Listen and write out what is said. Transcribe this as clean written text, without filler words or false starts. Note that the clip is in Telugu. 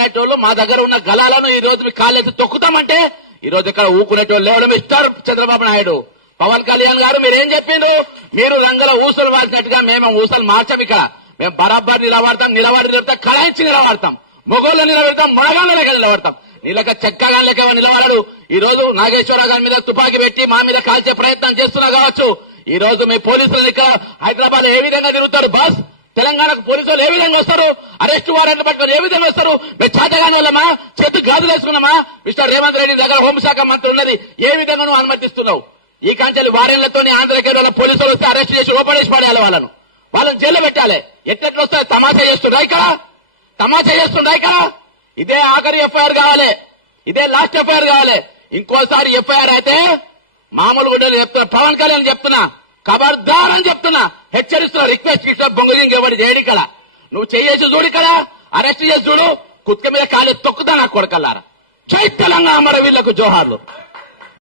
ఊకునేటోళ్ళు మా దగ్గర ఉన్న గలాలను ఈ రోజు మీ కాళ్ళెత్తి తొక్కుతామంటే ఈ రోజు ఇక్కడ ఊకునేటోళ్ళు లేవడం మిస్టర్ చంద్రబాబు నాయుడు. పవన్ కళ్యాణ్ గారు మీరేం చెప్పిండ్రు? మీరు రంగుల ఊసలు మార్చినట్టుగా మేము ఊసలు మార్చాం. ఇక్కడ మేము బరాబర్ నిలబడతాం, కళాయించి నిలబడతాం, మొగోళ్ళు నిలబెడతాం, మొనగాళ్ళ లెక్క నిలబడతాం. నీళ్ళక చెక్కగా లెక్క నిలబడడు. ఈ రోజు నాగేశ్వరరావు గారి మీద తుపాకీ పెట్టి మా మీద కాల్చే ప్రయత్నం చేస్తున్నా కావచ్చు. ఈ రోజు మీ పోలీసులు ఇక్కడ హైదరాబాద్ ఏ విధంగా తిరుగుతారు బాస్? తెలంగాణకు పోలీసులు ఏ విధంగా వస్తారు? అరెస్ట్ వారెంట్ పట్టుకొని ఏ విధంగా వస్తారు? మేము చేతగాని వాళ్ళమా? చేతికి గాజులు వేసుకున్నామా? మిస్టర్ రేవంత్ రెడ్డి దగ్గర హోంశాఖ మంత్రి ఉన్నది, ఏ విధంగా నువ్వు అనుమతిస్తున్నావు? ఈ కాంచెలు వారెన్లతో ఆంధ్రకేరళ పోలీసులు వస్తే అరెస్ట్ చేసి లోపడేసి పడేయాలి, వాళ్ళని జైల్లో పెట్టాలి. ఎట్లెట్లు వస్తాయి? తమాషా చేస్తుండ్రా ఇక్కడ. ఇదే ఆఖరి ఎఫ్ఐఆర్ కావాలి, ఇదే లాస్ట్ ఎఫ్ఐఆర్ కావాలి. ఇంకోసారి ఎఫ్ఐఆర్ అయితే మామూలు గుడ్డలు చెప్తున్నా, పవన్ కళ్యాణ్ చెప్తున్నా, ఖబర్దార్ అని చెప్తున్నా, హెచ్చరిస్తున్నా. రిక్వెస్ట్ బొంగుజింగ్ ఎవరు చేయడు ఇక్కడ. నువ్వు చేసి చూడు, ఇక్కడ అరెస్ట్ చేసి చూడు, కుక్క మీద కాలు తొక్కుతా నా కొడకల్లారా. జై తెలంగాణ, అమర వీళ్లకు జోహార్లు.